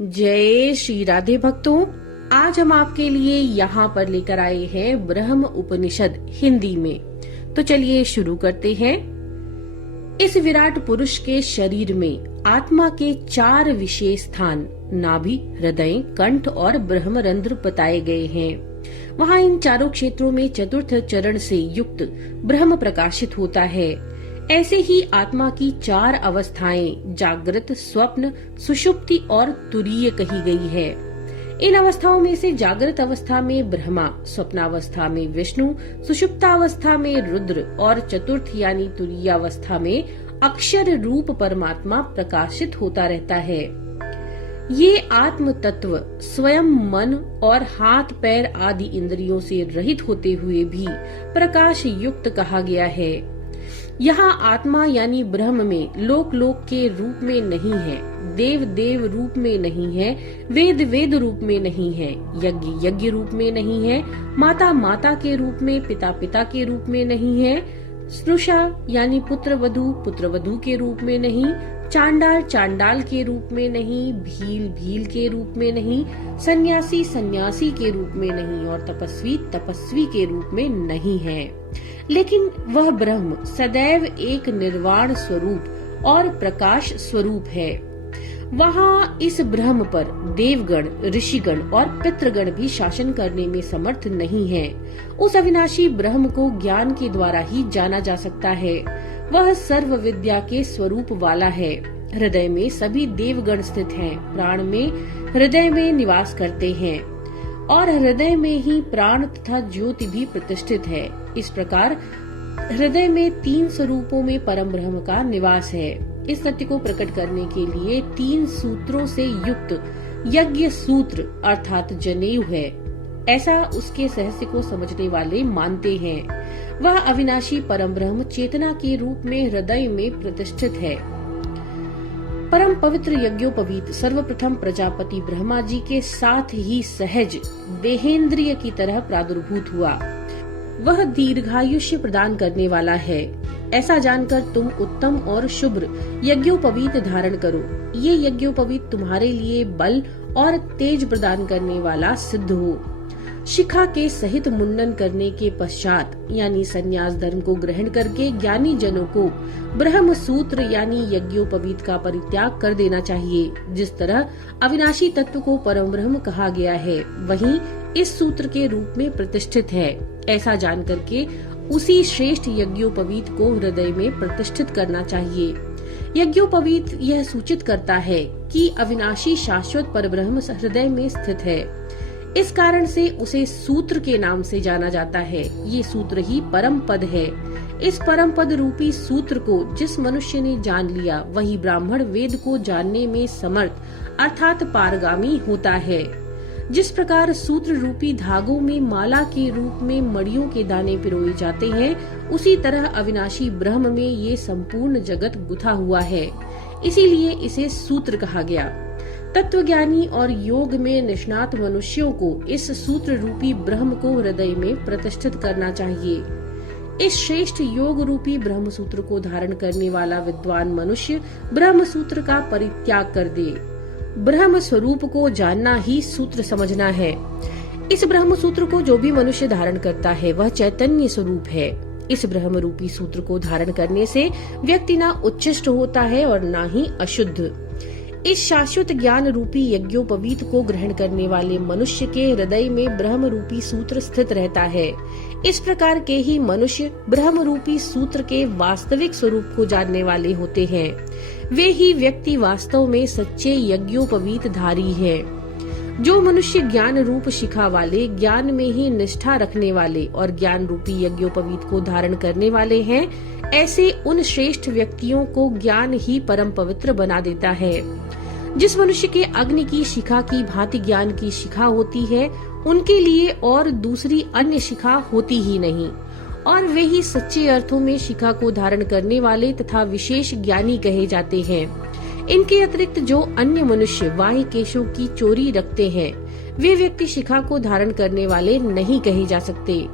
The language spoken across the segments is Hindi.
जय श्री राधे भक्तों, आज हम आपके लिए यहाँ पर लेकर आए हैं ब्रह्म उपनिषद हिंदी में। तो चलिए शुरू करते हैं। इस विराट पुरुष के शरीर में आत्मा के 4 विशेष स्थान नाभि, हृदय, कंठ और ब्रह्मरंध्र बताए गए हैं। वहाँ इन चारों क्षेत्रों में चतुर्थ चरण से युक्त ब्रह्म प्रकाशित होता है। ऐसे ही आत्मा की 4 अवस्थाएं जागृत, स्वप्न, सुषुप्ति और तुरीय कही गई है। इन अवस्थाओं में से जागृत अवस्था में ब्रह्मा, स्वप्नावस्था में विष्णु, सुषुप्तावस्था में रुद्र और चतुर्थ यानी तुरीय अवस्था में अक्षर रूप परमात्मा प्रकाशित होता रहता है। ये आत्म तत्व स्वयं मन और हाथ पैर आदि इंद्रियों से रहित होते हुए भी प्रकाश युक्त कहा गया है। यहाँ आत्मा यानी ब्रह्म में लोक लोक के रूप में नहीं है, देव देव रूप में नहीं है, वेद वेद रूप में नहीं है, यज्ञ यज्ञ रूप में नहीं है, माता माता के रूप में, पिता पिता के रूप में नहीं है, स्नुषा यानी पुत्र वधू के रूप में नहीं, चांडाल चांडाल के रूप में नहीं, भील भील के रूप में नहीं, सन्यासी सन्यासी के रूप में नहीं और तपस्वी तपस्वी के रूप में नहीं है। लेकिन वह ब्रह्म सदैव एक निर्वाण स्वरूप और प्रकाश स्वरूप है। वहाँ इस ब्रह्म पर देवगण, ऋषिगण और पितृगण भी शासन करने में समर्थ नहीं है। उस अविनाशी ब्रह्म को ज्ञान के द्वारा ही जाना जा सकता है। वह सर्व विद्या के स्वरूप वाला है। हृदय में सभी देवगण स्थित हैं, प्राण में हृदय में निवास करते हैं और हृदय में ही प्राण तथा ज्योति भी प्रतिष्ठित है। इस प्रकार हृदय में 3 स्वरूपों में परम ब्रह्म का निवास है। इस सत्य को प्रकट करने के लिए 3 सूत्रों से युक्त यज्ञ सूत्र अर्थात जनेऊ है, ऐसा उसके रहस्य को समझने वाले मानते हैं। वह अविनाशी परम ब्रह्म चेतना के रूप में हृदय में प्रतिष्ठित है। परम पवित्र यज्ञोपवीत सर्वप्रथम प्रजापति ब्रह्मा जी के साथ ही सहज देहेंद्रिय की तरह प्रादुर्भूत हुआ। वह दीर्घायुष्य प्रदान करने वाला है। ऐसा जानकर तुम उत्तम और शुभ्र यज्ञोपवीत धारण करो। ये यज्ञोपवीत तुम्हारे लिए बल और तेज प्रदान करने वाला सिद्ध हो। शिखा के सहित मुंडन करने के पश्चात यानी संन्यास धर्म को ग्रहण करके ज्ञानी जनों को ब्रह्म सूत्र यानी यज्ञोपवीत का परित्याग कर देना चाहिए। जिस तरह अविनाशी तत्व को परम ब्रह्म कहा गया है, वहीं इस सूत्र के रूप में प्रतिष्ठित है। ऐसा जान करके उसी श्रेष्ठ यज्ञोपवीत को हृदय में प्रतिष्ठित करना चाहिए। यज्ञोपवीत यह सूचित करता है कि अविनाशी शाश्वत परब्रह्म हृदय में स्थित है। इस कारण से उसे सूत्र के नाम से जाना जाता है। ये सूत्र ही परम पद है। इस परम पद रूपी सूत्र को जिस मनुष्य ने जान लिया, वही ब्राह्मण वेद को जानने में समर्थ अर्थात पारगामी होता है। जिस प्रकार सूत्र रूपी धागों में माला के रूप में मड़ियों के दाने पिरोए जाते हैं, उसी तरह अविनाशी ब्रह्म में ये संपूर्ण जगत गुथा हुआ है। इसीलिए इसे सूत्र कहा गया। तत्वज्ञानी और योग में निष्णात मनुष्यों को इस सूत्र रूपी ब्रह्म को हृदय में प्रतिष्ठित करना चाहिए। इस श्रेष्ठ योग रूपी ब्रह्म सूत्र को धारण करने वाला विद्वान मनुष्य ब्रह्म सूत्र का परित्याग कर दे। ब्रह्म स्वरूप को जानना ही सूत्र समझना है। इस ब्रह्म सूत्र को जो भी मनुष्य धारण करता है, वह चैतन्य स्वरूप है। इस ब्रह्म रूपी सूत्र को धारण करने से व्यक्ति न उच्छिष्ट होता है और न ही अशुद्ध। इस शाश्वत ज्ञान रूपी यज्ञोपवीत को ग्रहण करने वाले मनुष्य के हृदय में ब्रह्म रूपी सूत्र स्थित रहता है। इस प्रकार के ही मनुष्य ब्रह्म रूपी सूत्र के वास्तविक स्वरूप को जानने वाले होते हैं। वे ही व्यक्ति वास्तव में सच्चे यज्ञोपवीत धारी हैं। जो मनुष्य ज्ञान रूप शिखा वाले, ज्ञान में ही निष्ठा रखने वाले और ज्ञान रूपी यज्ञोपवीत को धारण करने वाले हैं, ऐसे उन श्रेष्ठ व्यक्तियों को ज्ञान ही परम पवित्र बना देता है। जिस मनुष्य के अग्नि की शिखा की भांति ज्ञान की शिखा होती है, उनके लिए और दूसरी अन्य शिखा होती ही नहीं, और वे ही सच्चे अर्थों में शिखा को धारण करने वाले तथा विशेष ज्ञानी कहे जाते हैं। इनके अतिरिक्त जो अन्य मनुष्य वाही केशों की चोरी रखते हैं, वे व्यक्ति शिखा को धारण करने वाले नहीं कहे जा सकते।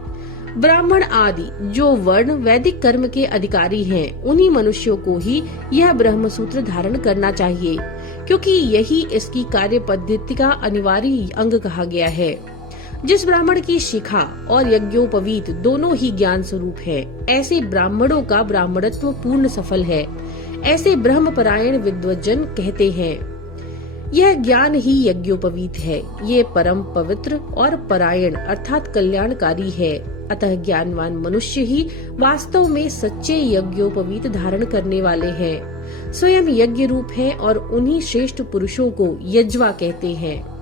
ब्राह्मण आदि जो वर्ण वैदिक कर्म के अधिकारी हैं, उन्हीं मनुष्यों को ही यह ब्रह्म सूत्र धारण करना चाहिए। क्योंकि यही इसकी कार्य पद्धति का अनिवार्य अंग कहा गया है। जिस ब्राह्मण की शिखा और यज्ञोपवीत दोनों ही ज्ञान स्वरूप है, ऐसे ब्राह्मणों का ब्राह्मणत्व पूर्ण सफल है, ऐसे ब्रह्मपरायण विद्वज्जन कहते हैं। यह ज्ञान ही यज्ञोपवीत है, ये परम पवित्र और परायण अर्थात कल्याणकारी है। अतः ज्ञानवान मनुष्य ही वास्तव में सच्चे यज्ञोपवीत धारण करने वाले हैं, स्वयं यज्ञ रूप हैं और उन्हीं श्रेष्ठ पुरुषों को यज्वा कहते हैं।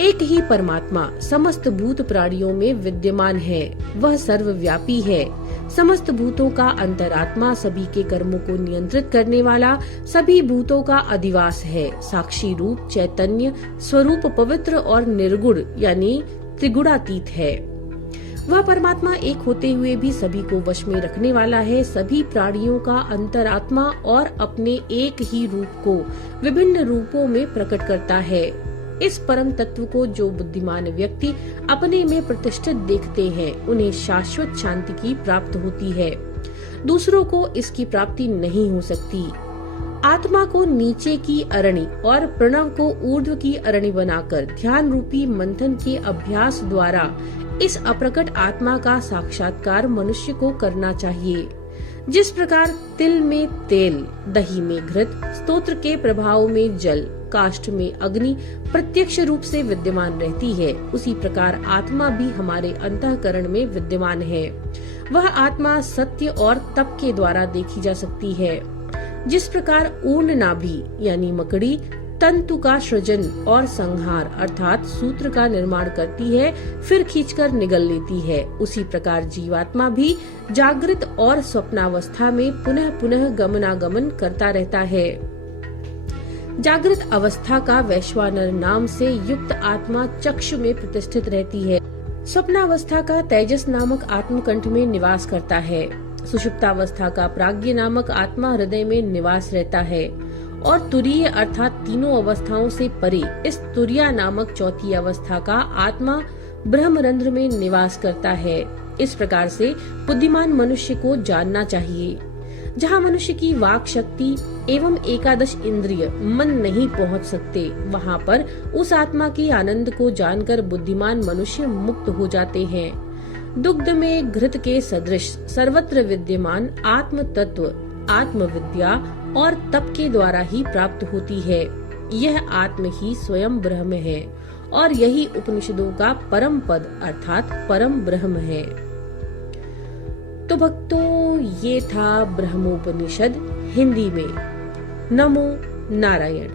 एक ही परमात्मा समस्त भूत प्राणियों में विद्यमान है, वह सर्वव्यापी है, समस्त भूतों का अंतरात्मा, सभी के कर्मों को नियंत्रित करने वाला, सभी भूतों का अधिवास है, साक्षी रूप, चैतन्य स्वरूप, पवित्र और निर्गुण यानी त्रिगुणातीत है। वह परमात्मा एक होते हुए भी सभी को वश में रखने वाला है, सभी प्राणियों का अंतरात्मा और अपने एक ही रूप को विभिन्न रूपों में प्रकट करता है। इस परम तत्व को जो बुद्धिमान व्यक्ति अपने में प्रतिष्ठित देखते हैं, उन्हें शाश्वत शांति की प्राप्त होती है, दूसरों को इसकी प्राप्ति नहीं हो सकती। आत्मा को नीचे की अरणि और प्रणव को ऊर्ध्व की अरणि बनाकर ध्यान रूपी मंथन के अभ्यास द्वारा इस अप्रकट आत्मा का साक्षात्कार मनुष्य को करना चाहिए। जिस प्रकार तिल में तेल, दही में घृत, स्तोत्र के प्रभाव में जल, काष्ठ में अग्नि प्रत्यक्ष रूप से विद्यमान रहती है, उसी प्रकार आत्मा भी हमारे अंतःकरण में विद्यमान है। वह आत्मा सत्य और तप के द्वारा देखी जा सकती है। जिस प्रकार ऊर्ध्व नाभि यानी मकड़ी तंतु का सृजन और संहार अर्थात सूत्र का निर्माण करती है, फिर खींचकर निगल लेती है, उसी प्रकार जीवात्मा भी जागृत और स्वप्नावस्था में पुनः पुनः गमनागमन करता रहता है। जागृत अवस्था का वैश्वानर नाम से युक्त आत्मा चक्षु में प्रतिष्ठित रहती है, स्वप्नावस्था का तेजस नामक आत्मकंठ में निवास करता है, सुषुप्तावस्था का प्राज्ञ नामक आत्मा हृदय में निवास रहता है और तुरीय अर्थात तीनों अवस्थाओं से परे इस तुरिया नामक चौथी अवस्था का आत्मा ब्रह्मरंध्र में निवास करता है। इस प्रकार से बुद्धिमान मनुष्य को जानना चाहिए। जहाँ मनुष्य की वाक शक्ति एवं एकादश इंद्रिय मन नहीं पहुँच सकते, वहाँ पर उस आत्मा की आनंद को जानकर बुद्धिमान मनुष्य मुक्त हो जाते हैं। दुग्ध में घृत के सदृश सर्वत्र विद्यमान आत्म तत्व आत्मविद्या और तप के द्वारा ही प्राप्त होती है। यह आत्म ही स्वयं ब्रह्म है और यही उपनिषदों का परम पद अर्थात परम ब्रह्म है। तो भक्तों, ये था ब्रह्मोपनिषद हिंदी में। नमो नारायण।